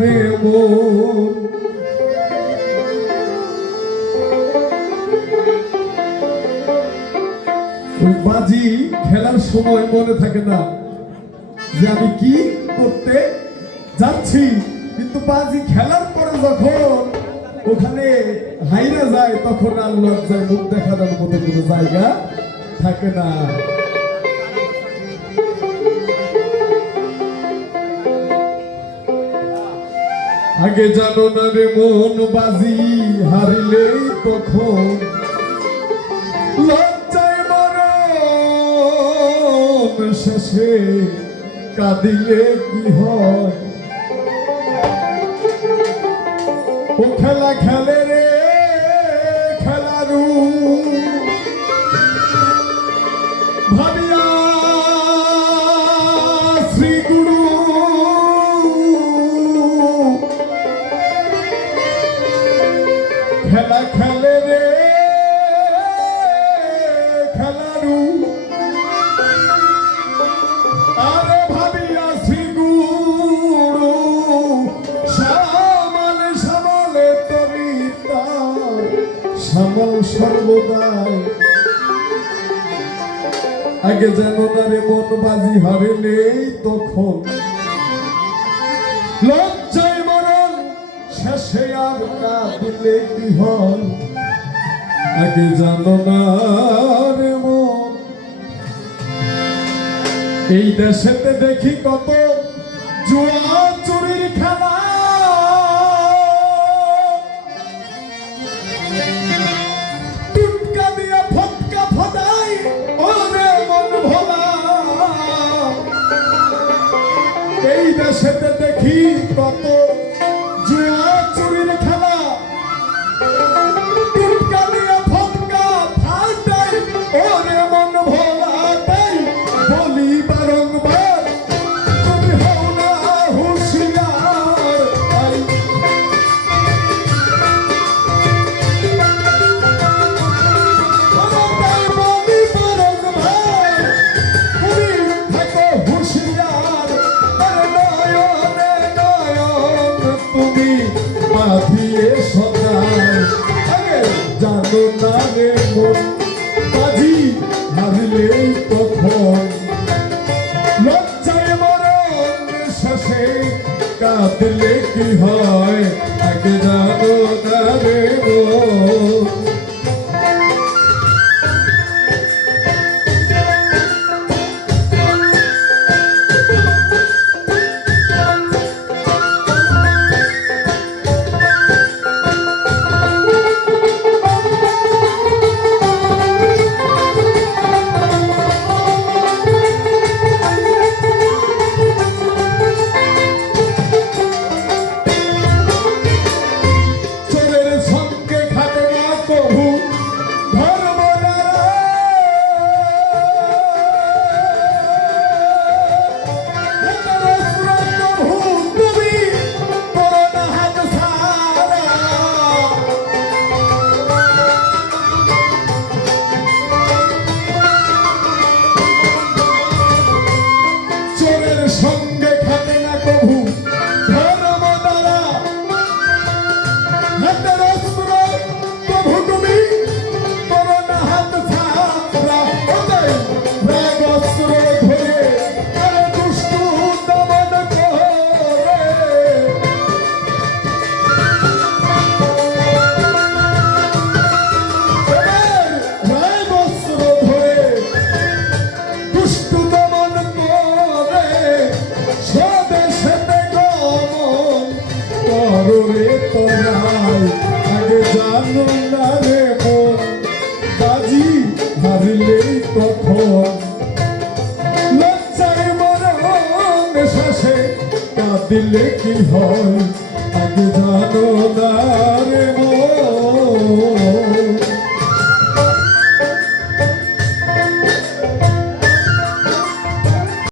রে মন। বাজি খেলার সময় মনে থাকে না যে আমি কি করতে যাচ্ছি, কিন্তু বাজি খেলার পরে যখন ওখানে হাইরা যায় তখন আর লজ্জায় মুখ দেখানোর মতো কোনো জায়গা থাকে না। আগে জানো না রে মন, বাজি হারিলেই তখন লজ্জায় মরণ শেষে কাঁদিলে কি হয়। ও খেলা খেলে রে খেলারু ভাবিয়া শ্রী গুরু খেলা খেলে রে খেলারু আরে ভাবিয়া শ্রী গুরু সামালে সামালে তরিতা সামাল সর্বদাই। আগে জানো না রে মন, বাজি হারিলেই তখন লজ্জায় মরণ শেষে আর কাঁদিলে কি হয়। আগে জানো না রে মন, এই দেশেতে দেখি কত জুয়া চুরির খেলা, টুটকা দিয়া ফটকা ফটাই ওরে মন ভোলা। এই দেশেতে দেখি কত জুয়া চুরির খেলা, টুটকা দিয়া ফটকা ফাটাই ওরে মন ভোলা। তাই বলি বারংবার তুমি হও না হুঁশিয়ার। তাই বলি বারংবার তুমি থাকো হুঁশিয়ার। আরে নয়নে নয়ন তুমি বাঁধিয়ে সদাই। আগে জানো না রে মন, বাজি হারিলেই তখন লজ্জায় মরণ শেষে কাঁদলে কি হয়। আগে জানো না রে মন। সঙ্গে খাতে না কভু ধর্ম দ্বারা, হাতের অস্ত্র প্রভু তুমি করো না হাত ছাড়া। রাগ অস্ত্র ধরে আরে দুষ্টু দমন করে, রাগ অস্ত্র ধরে দুষ্টু দমন করে স্বদেশেতে গমন করো রে তোরাই। আগে জানো না রে মন, বাজি হারিলেই তখন লজ্জায় মরণ শেষে কাঁদিলে কি হয়। আগে জানো